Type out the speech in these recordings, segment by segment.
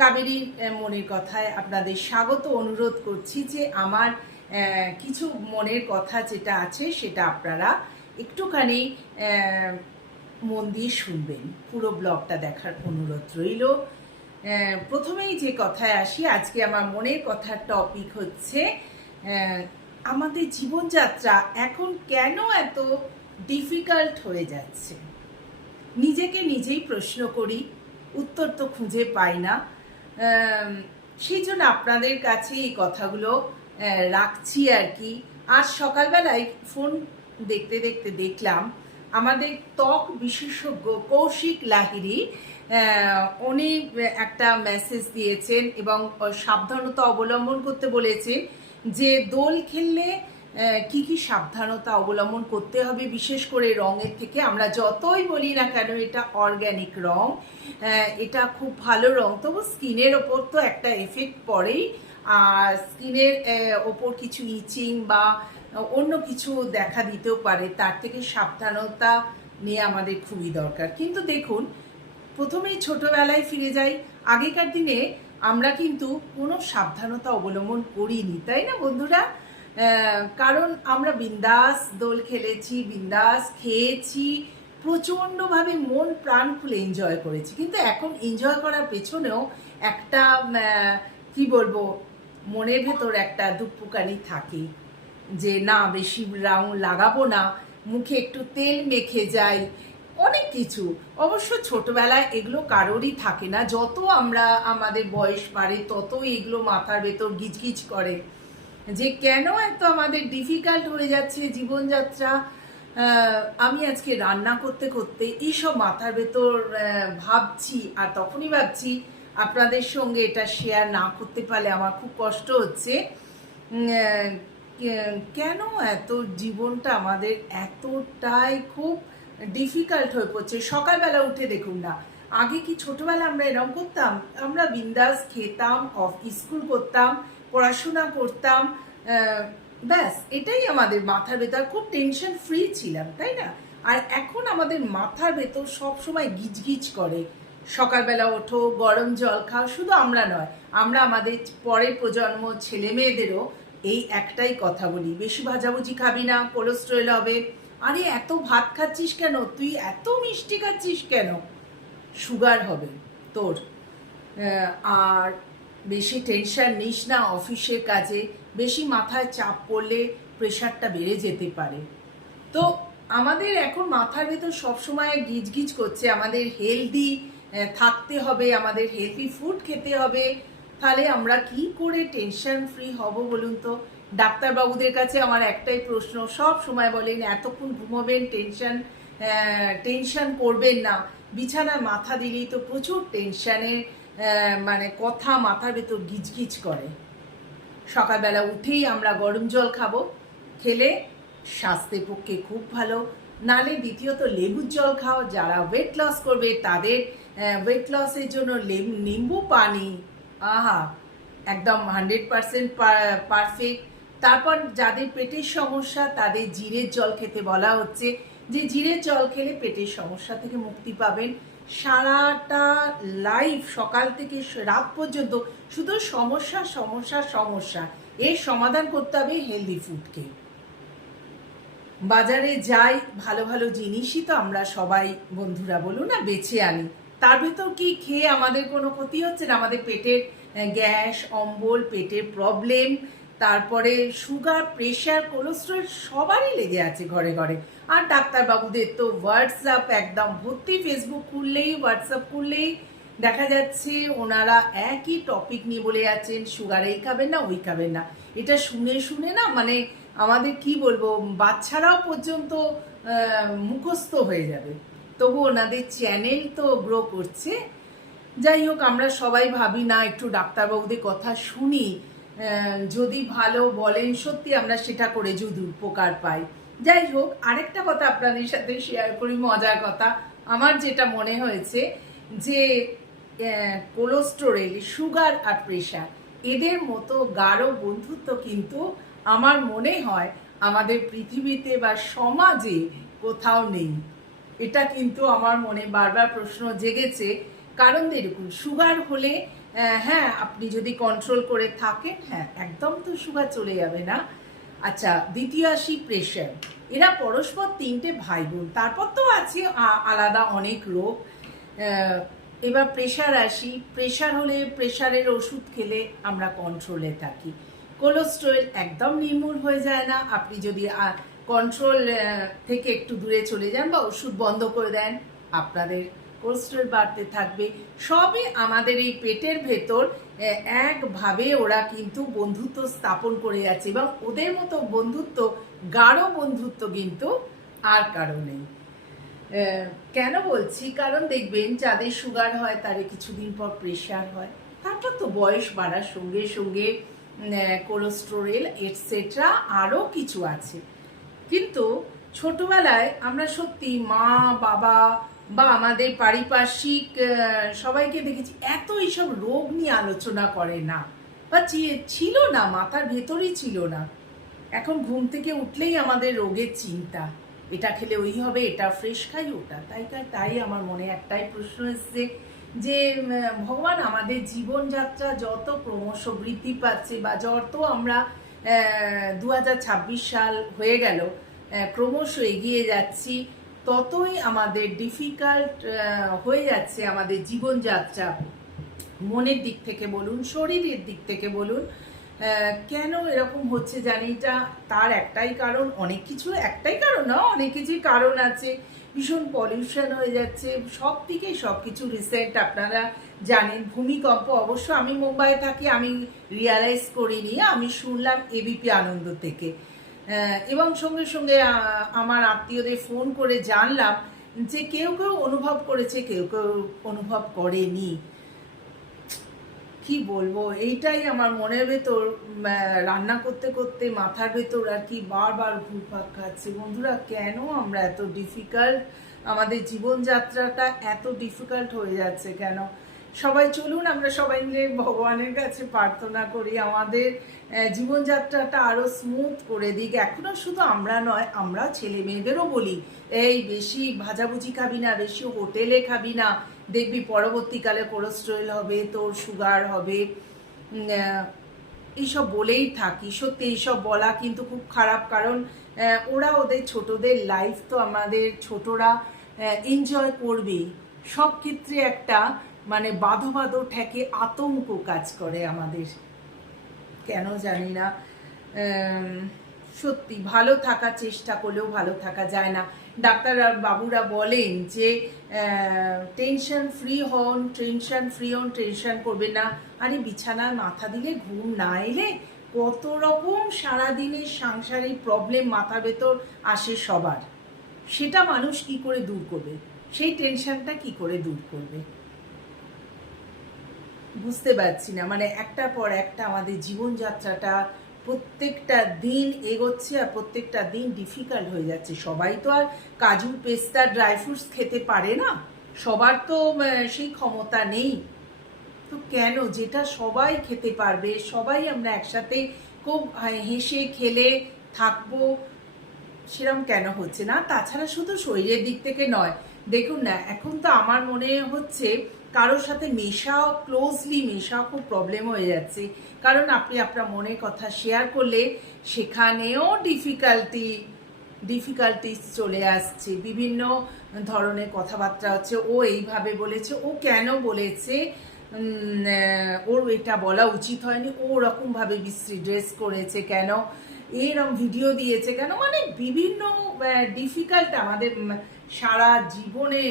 কাবেরীর মনের কথায় আপনাদের স্বাগত অনুরোধ করছি যে আমার কিছু মনের কথা যেটা আছে সেটা আপনারা একটুখানি মন দিয়ে শুনবেন, পুরো ব্লগটা দেখার অনুরোধ রইল। প্রথমেই যে কথায় আসি, আজকে আমার মনের কথার টপিক হচ্ছে আমাদের জীবনযাত্রা এখন কেন এত ডিফিকাল্ট হয়ে যাচ্ছে। নিজেকে নিজেই প্রশ্ন করি, উত্তর তো খুঁজে পাই না। সেই জন্য আপনাদের কাছে এই কথাগুলো রাখছি আর কি। আজ সকালবেলায় ফোন দেখতে দেখতে দেখলাম আমাদের ত্বক বিশেষজ্ঞ কৌশিক লাহিড়ী উনি একটা মেসেজ দিয়েছেন এবং সাবধানতা অবলম্বন করতে বলেছেন যে দোল খেললে কি কি সাবধানতা অবলম্বন করতে হবে, বিশেষ করে রঙের থেকে। আমরা যতই বলি না কেন এটা অর্গ্যানিক রং, এটা খুব ভালো রং, তবু স্কিনের ওপর তো একটা এফেক্ট পড়েই। আর স্কিনের ওপর কিছু ইচিং বা অন্য কিছু দেখা দিতেও পারে, তার থেকে সাবধানতা নিয়ে আমাদের খুবই দরকার। কিন্তু দেখুন, প্রথমেই ছোটবেলায় ফিরে যাই। আগেকার দিনে আমরা কিন্তু কোনো সাবধানতা অবলম্বন করিনি, তাই না বন্ধুরা? কারণ আমরা বিন্দাস দোল খেলেছি, বিন্দাস খেয়েছি, প্রচণ্ডভাবে মন প্রাণ খুলে এনজয় করেছি। কিন্তু এখন এনজয় করার পেছনেও একটা কি বলবো, মনের ভেতর একটা দুপুকানি থাকে যে না, বেশি রং লাগাবো না, মুখে একটু তেল মেখে যাই, অনেক কিছু। অবশ্য ছোটবেলায় এগুলো কারোরই থাকে না, যত আমরা আমাদের বয়স বাড়ে তত এগুলো মাথার ভেতর গিজগিজ করে যে কেন এত আমাদের ডিফিকাল্ট হয়ে যাচ্ছে জীবনযাত্রা। আমি আজকে রান্না করতে করতে এইসব মাথার ভেতর ভাবছি, আর তখনই ভাবছি আপনাদের সঙ্গে এটা শেয়ার না করতে পারলে আমার খুব কষ্ট হচ্ছে। কেন এত জীবনটা আমাদের এতটাই খুব ডিফিকাল্ট হয়ে পড়ছে। সকালবেলা উঠে দেখুন না, আগে কি ছোটবেলা আমরা এরকম করতাম? আমরা বিন্দাস খেতাম, স্কুল করতাম, পড়াশোনা করতাম, ব্যাস এটাই আমাদের মাথার ভেতর, খুব টেনশন ফ্রি ছিলাম, তাই না? আর এখন আমাদের মাথার ভেতর সবসময় গিজগিজ করে। সকালবেলা ওঠো, গরম জল খাও, শুধু আমরা নয়, আমরা আমাদের পরের প্রজন্ম ছেলে মেয়েদেরও এই একটাই কথা বলি, বেশি ভাজাভুজি খাবি না, কোলেস্টেরল হবে। আরে এত ভাত খাচ্ছিস কেন, তুই এত মিষ্টি খাচ্ছিস কেন, সুগার হবে তোর। আর বেশি টেনশন নিস না অফিসের কাজে, বেশি মাথায় চাপ পড়লে প্রেশারটা বেড়ে যেতে পারে। তো আমাদের এখন মাথার ভেতর সবসময় গিজগিজ করছে আমাদের হেলদি থাকতে হবে, আমাদের হেলদি ফুড খেতে হবে। তাহলে আমরা কি করে টেনশন ফ্রি হব বলুন তো? ডাক্তারবাবুদের কাছে আমার একটাই প্রশ্ন, সব সময় বলেন এতক্ষণ ঘুমোবেন, টেনশন করবেন না। বিছানায় মাথা দিলেই তো প্রচুর টেনশনের মানে কথা মাথার ভেতর গিজগিজ করে। সকালবেলা উঠেই আমরা গরম জল খাবো, খেলে স্বাস্থ্যের পক্ষে খুব ভালো। নালে দ্বিতীয়ত লেবুর জল খাও, যারা ওয়েট লস করবে তাদের ওয়েট লসের জন্য নিম্বু পানি, আহা একদম 100% পারফেক্ট। তারপর যাদের পেটের সমস্যা তাদের জিরের জল খেতে বলা হচ্ছে, যে জিরের জল খেলে পেটের সমস্যা থেকে মুক্তি পাবেন। সারাটা লাইফ সকাল থেকে রাত পর্যন্ত শুধু সমস্যা সমস্যা সমস্যা, এর সমাধান করতে হবে হেলদি ফুডকে। বাজারে যাই, ভালো ভালো জিনিসই তো আমরা সবাই বন্ধুরা বলুন না বেছে আনি, তার ভেতর কি খেয়ে আমাদের কোনো ক্ষতি হচ্ছে না? আমাদের পেটের গ্যাস, অম্বল, পেটের প্রবলেম, তারপরে সুগার, প্রেশার, কোলেস্ট্রল সবারই লেগে আছে ঘরে ঘরে। আর ডাক্তারবাবুদের তো হোয়াটসঅ্যাপ একদম ভর্তি, ফেসবুক খুললেই, হোয়াটসঅ্যাপ খুললেই দেখা যাচ্ছে ওনারা একই টপিক নিয়ে বলে যাচ্ছেন, সুগার এই খাবেন না, ওই খাবেন না। এটা শুনে শুনে না মানে আমাদের কি বলবো, বাচ্চারাও পর্যন্ত মুখস্থ হয়ে যাবে। তবু ওনাদের চ্যানেল তো গ্রো করছে। যাই হোক, আমরা সবাই ভাবি না একটু ডাক্তারবাবুদের কথা শুনি, যদি ভালো বলেন সত্যি আমরা সেটা করে যদি উপকার পাই। যাই হোক, আরেকটা কথা আপনাদের সাথে শেয়ার করি, মজার কথা। আমার যেটা মনে হয়েছে যে কোলেস্টেরল, সুগার আর প্রেশার, এদের মতো গাঢ় বন্ধুত্ব কিন্তু আমার মনে হয় আমাদের পৃথিবীতে বা সমাজে কোথাও নেই। এটা কিন্তু আমার মনে বারবার প্রশ্ন জেগেছে। কারণ দেখুন, সুগার হলে হ্যাঁ, আপনি যদি কন্ট্রোল করে থাকেন, হ্যাঁ একদম তো সুগার চলে যাবে না। আচ্ছা, দ্বিতীয় আসি প্রেশার। এরা পরস্পর তিনটে ভাই বোন, তারপর তো আছে আলাদা অনেক রোগ। এবার প্রেশার আসি। প্রেশার হলে প্রেশারের ওষুধ খেলে আমরা কন্ট্রোলে থাকি। কোলেস্টেরল একদম নির্মূল হয়ে যায় না। আপনি যদি কন্ট্রোল থেকে একটু দূরে চলে যান বা ওষুধ বন্ধ করে দেন, আপনাদের কোলেস্টেরল বাড়তে থাকবে। সবই আমাদের এই পেটের ভেতর একভাবে ওরা কিন্তু বন্ধুত্ব স্থাপন করে যাচ্ছে, এবং ওদের মতো বন্ধুত্ব, গাঢ় বন্ধুত্ব কিন্তু আর কারো নেই। কেন বলছি, কারণ দেখবেন যাদের সুগার হয় তাদের কিছুদিন পর প্রেশার হয়, তারপর তো বয়স বাড়ার সঙ্গে সঙ্গে কোলেস্টেরল এটসেট্রা আরও কিছু আছে। কিন্তু ছোটবেলায় আমরা সত্যি মা বাবা বা আমাদের পারিপার্শ্বিক সবাইকে দেখেছি এত এইসব রোগ নিয়ে আলোচনা করে না, বা ছিল না, মাথার ভেতরই ছিল না। এখন ঘুম থেকে উঠলেই আমাদের রোগের চিন্তা, এটা খেলে ওই হবে, এটা ফ্রেশ খাই, ওটা তাই আমার মনে একটাই প্রশ্ন এসছে যে ভগবান আমাদের জীবনযাত্রা যত ক্রমশ বৃদ্ধি পাচ্ছে, বা যত আমরা 2026 সাল হয়ে গেল, ক্রমশ এগিয়ে যাচ্ছি, ততই আমাদের ডিফিকাল্ট হয়ে যাচ্ছে আমাদের জীবনযাত্রা। মনের দিক থেকে বলুন, শরীরের দিক থেকে বলুন, কেন এরকম হচ্ছে জানি। তার একটাই কারণ, অনেক কিছু একটাই কারণ না, অনেক কিছুই কারণ আছে। ভীষণ পলিউশন হয়ে যাচ্ছে সব দিকেই, সব কিছু। রিসেন্ট আপনারা জানেন ভূমিকম্প, অবশ্য আমি মুম্বাই থাকি, আমি রিয়ালাইজ করিনি, আমি শুনলাম এবিপি আনন্দ থেকে, এবং সঙ্গে সঙ্গে আমার আত্মীয়দের ফোন করে জানলাম যে কেউ কেউ অনুভব করেছে, কেউ কেউ অনুভব করেনি। কি বলবো, এইটাই আমার মনের ভেতর রান্না করতে করতে মাথার ভেতর আর কি বারবার ঘুরপাক খাচ্ছে। বন্ধুরা, কেন আমরা এত ডিফিকাল্ট, আমাদের জীবনযাত্রাটা এত ডিফিকাল্ট হয়ে যাচ্ছে কেন? সবাই চলুন আমরা সবাই মিলে ভগবানের কাছে প্রার্থনা করি আমাদের জীবনযাত্রাটা আরও স্মুথ করে দিক। এখনও শুধু আমরা নয়, আমরা ছেলে মেয়েদেরও বলি এই বেশি ভাজাভুজি খাবি না, বেশি হোটেলে খাবি না, দেখবি পরবর্তীকালে কোলেস্টেরল হবে, তোর সুগার হবে। এইসব বলেই থাকি। সত্যি এইসব বলা কিন্তু খুব খারাপ, কারণ ওরা ওদের ছোটদের লাইফ তো আমাদের ছোটরা এনজয় করবে। সব ক্ষেত্রে একটা মানে বাঁধো বাঁধো ঠেকে আতঙ্ক কাজ করে আমাদের, কেন জানি না। সত্যি ভালো থাকার চেষ্টা করলেও ভালো থাকা যায় না। ডাক্তার আর বাবুরা বলেন যে টেনশন ফ্রি হন, টেনশন করবে না। আরে বিছানায় মাথা দিলে ঘুম না এলে কত রকম সারাদিনের সাংসারিক প্রবলেম মাথার ভেতর আসে সবার, সেটা মানুষ কি করে দূর করবে? সেই টেনশনটা কি করে দূর করবে বুঝতে পারছি না। মানে একটার পর একটা আমাদের জীবনযাত্রাটা প্রত্যেকটা দিন এগোচ্ছে, আর প্রত্যেকটা দিন ডিফিকাল্ট হয়ে যাচ্ছে। সবাই তো আর কাজু পেস্তা ড্রাই ফ্রুটস খেতে পারে না, সবার তো সেই ক্ষমতা নেই। তো কেন, যেটা সবাই খেতে পারবে, সবাই আমরা একসাথে খুব হেসে খেলে থাকবো, সেরকম কেন হচ্ছে না? তাছাড়া শুধু শরীরের দিক থেকে নয়, দেখুন না, এখন তো আমার মনে হচ্ছে কারোর সাথে ক্লোজলি মেশাও খুব প্রবলেম হয়ে যাচ্ছে। কারণ আপনি আপনার মনের কথা শেয়ার করলে সেখানেও ডিফিকাল্টিস চলে আসছে। বিভিন্ন ধরনের কথাবার্তা হচ্ছে, ও এইভাবে বলেছে, ও কেন বলেছে, ওর এটা বলা উচিত হয়নি, ও ওরকমভাবে বিশ্রী ড্রেস করেছে কেন, এরকম ভিডিও দিয়েছে কেন, মানে বিভিন্ন ডিফিকাল্ট আমাদের সারা জীবনে,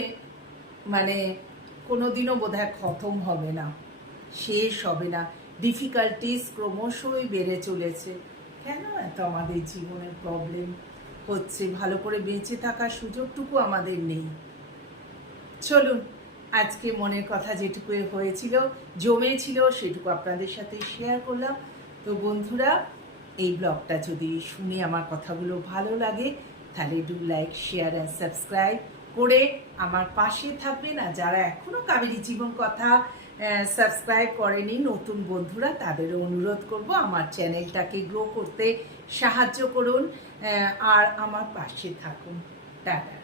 মানে কোনোদিনও বোধহয় খতম হবে না, শেষ হবে না। ডিফিকাল্টিস ক্রমশই বেড়ে চলেছে। কেন এত আমাদের জীবনের প্রবলেম হচ্ছে? ভালো করে বেঁচে থাকার সুযোগটুকু আমাদের নেই। চলুন, আজকে মনের কথা যেটুকু হয়েছিল, জমেছিল, সেটুকু আপনাদের সাথে শেয়ার করলাম। তো বন্ধুরা, এই ব্লগটা যদি শুনে আমার কথাগুলো ভালো লাগে, তাহলে do like, share and subscribe করে আমার পাশে থাকবেন। আর যারা এখনও কাবেরী জীবন কথা সাবস্ক্রাইব করেনি, নতুন বন্ধুরা, তাদেরও অনুরোধ করব আমার চ্যানেলটাকে গ্রো করতে সাহায্য করুন, আর আমার পাশে থাকুন। টাটা।